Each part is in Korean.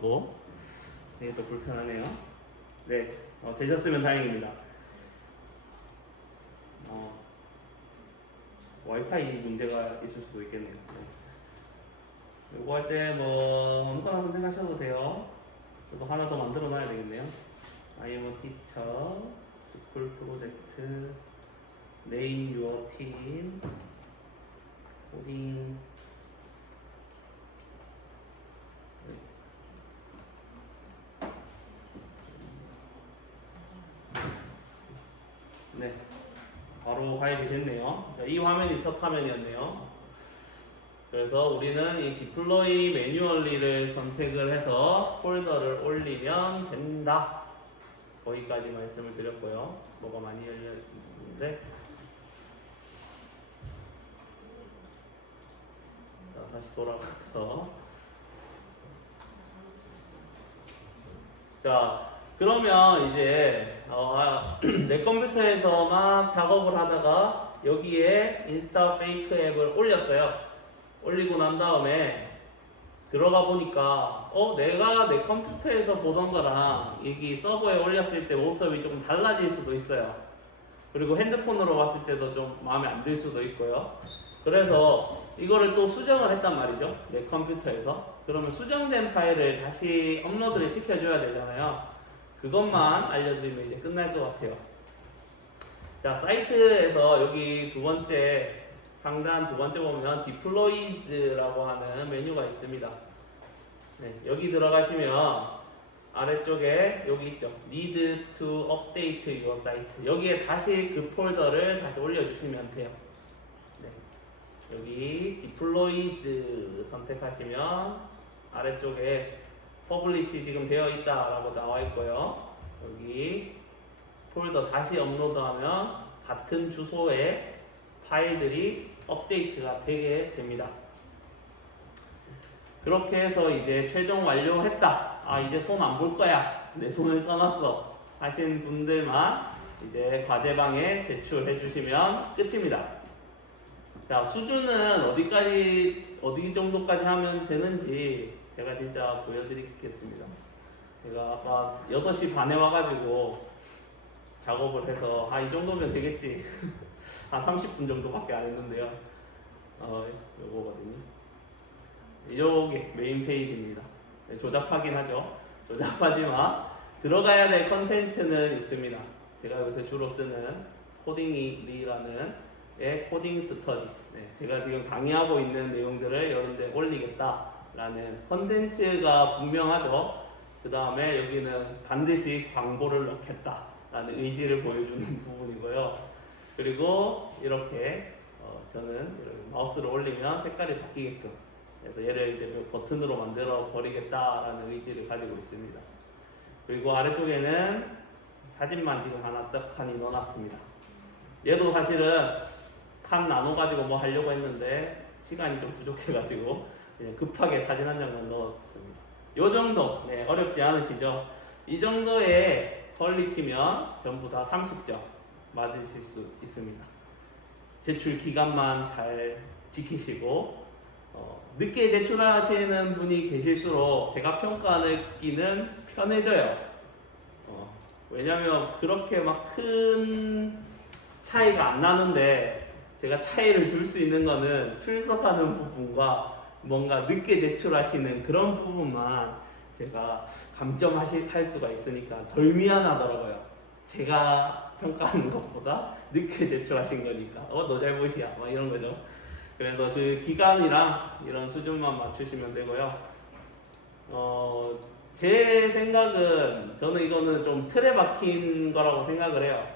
고 이게 또 불편하네요. 네, 어, 되셨으면 다행입니다. 어, 와이파이 문제가 있을 수도 있겠네요. 네. 이거 할 때 뭐 아무거나 선택하셔도 돼요. 저도 하나 더 만들어 놔야 되겠네요. IM 티처, 스쿨 프로젝트, 네임 유어 팀, 코딩, 네, 바로 가입이 됐네요. 자, 이 화면이 첫 화면이었네요. 그래서 우리는 이 디플로이 매뉴얼리를 선택을 해서 폴더를 올리면 된다. 거기까지 말씀을 드렸고요. 뭐가 많이 열려 있는데. 자, 다시 돌아가서. 자, 그러면 이제 내 컴퓨터에서 막 작업을 하다가 여기에 인스타 페이크 앱을 올렸어요. 올리고 난 다음에 들어가 보니까 어 내가 내 컴퓨터에서 보던 거랑 여기 서버에 올렸을 때 모습이 조금 달라질 수도 있어요. 그리고 핸드폰으로 봤을 때도 좀 마음에 안 들 수도 있고요. 그래서 이거를 또 수정을 했단 말이죠. 내 컴퓨터에서. 그러면 수정된 파일을 다시 업로드를 시켜줘야 되잖아요. 그것만 알려드리면 이제 끝날 것 같아요. 자, 사이트에서 여기 두 번째 상단 두 번째 보면 Deploys라고 하는 메뉴가 있습니다. 네, 여기 들어가시면 아래쪽에 여기 있죠. Need to update your site. 여기에 다시 그 폴더를 다시 올려주시면 돼요. 네. 여기 Deploys 선택하시면 아래쪽에 퍼블리시 지금 되어 있다라고 나와 있고요. 여기 폴더 다시 업로드하면 같은 주소에 파일들이 업데이트가 되게 됩니다. 그렇게 해서 이제 최종 완료했다. 아 이제 손 안 볼 거야. 내 손을 떠났어. 하신 분들만 이제 과제방에 제출해 주시면 끝입니다. 자 수준은 어디까지 어디 정도까지 하면 되는지 제가 진짜 보여드리겠습니다. 제가 아까 6시 반에 와가지고 작업을 해서 아 이 정도면 되겠지 한 30분 정도밖에 안 했는데요. 어 요거거든요. 요게 메인 페이지입니다. 네, 조잡하긴 하죠. 조잡하지만 들어가야 될 컨텐츠는 있습니다. 제가 요새 주로 쓰는 코딩이라는 의 코딩 스터디. 네, 제가 지금 강의하고 있는 내용들을 여러 데 올리겠다 라는 컨텐츠가 분명하죠. 그 다음에 여기는 반드시 광고를 넣겠다 라는 의지를 보여주는 부분이고요. 그리고 이렇게 어, 저는 마우스를 올리면 색깔이 바뀌게끔 그래서 얘를 이제 버튼으로 만들어 버리겠다라는 의지를 가지고 있습니다. 그리고 아래쪽에는 사진만 지금 하나 떡하니 넣어놨습니다. 얘도 사실은 칸 나눠 가지고 뭐 하려고 했는데 시간이 좀 부족해가지고 급하게 사진 한 장만 넣었습니다. 요 정도 네, 어렵지 않으시죠? 이 정도의 퀄리티면 전부 다 30점 맞으실 수 있습니다. 제출 기간만 잘 지키시고 어, 늦게 제출하시는 분이 계실수록 제가 평가하기는 편해져요. 어, 왜냐면 그렇게 막 큰 차이가 안 나는데 제가 차이를 둘 수 있는 거는 출석하는 부분과 뭔가 늦게 제출하시는 그런 부분만 제가 감점하실 할 수가 있으니까 덜 미안하더라고요. 제가 평가하는 것보다 늦게 제출하신 거니까 어 너 잘못이야 막 이런 거죠. 그래서 그 기간이랑 이런 수준만 맞추시면 되고요. 어, 제 생각은 저는 이거는 좀 틀에 박힌 거라고 생각을 해요.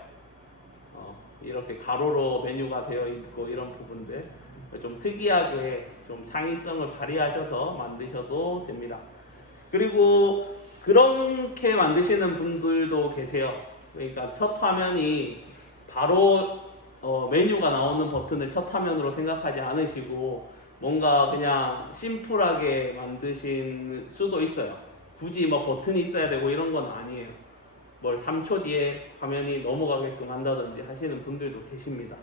어, 이렇게 가로로 메뉴가 되어 있고 이런 부분들 좀 특이하게 좀 창의성을 발휘하셔서 만드셔도 됩니다. 그리고 그렇게 만드시는 분들도 계세요. 그러니까 첫 화면이 바로 어, 메뉴가 나오는 버튼을 첫 화면으로 생각하지 않으시고 뭔가 그냥 심플하게 만드신 수도 있어요. 굳이 뭐 버튼이 있어야 되고 이런 건 아니에요. 뭘 3초 뒤에 화면이 넘어가게끔 한다든지 하시는 분들도 계십니다.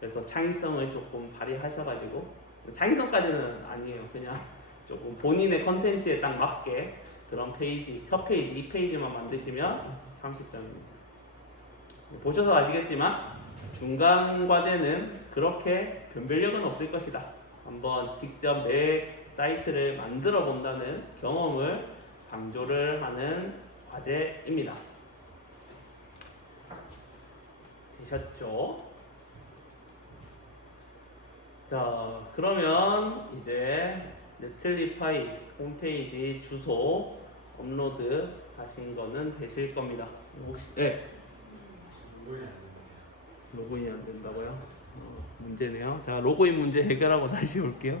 그래서 창의성을 조금 발휘하셔가지고 창의성까지는 아니에요. 그냥 조금 본인의 컨텐츠에 딱 맞게 그런 페이지, 첫 페이지, 이 페이지만 만드시면 30점입니다. 보셔서 아시겠지만 중간 과제는 그렇게 변별력은 없을 것이다. 한번 직접 내 사이트를 만들어 본다는 경험을 강조를 하는 과제입니다. 되셨죠? 자, 그러면 이제 네틀리파이 홈페이지 주소 업로드 하신 거는 되실 겁니다. 혹시, 네. 로그인이 안 된다고요? 어, 문제네요. 자, 로그인 문제 해결하고 다시 올게요.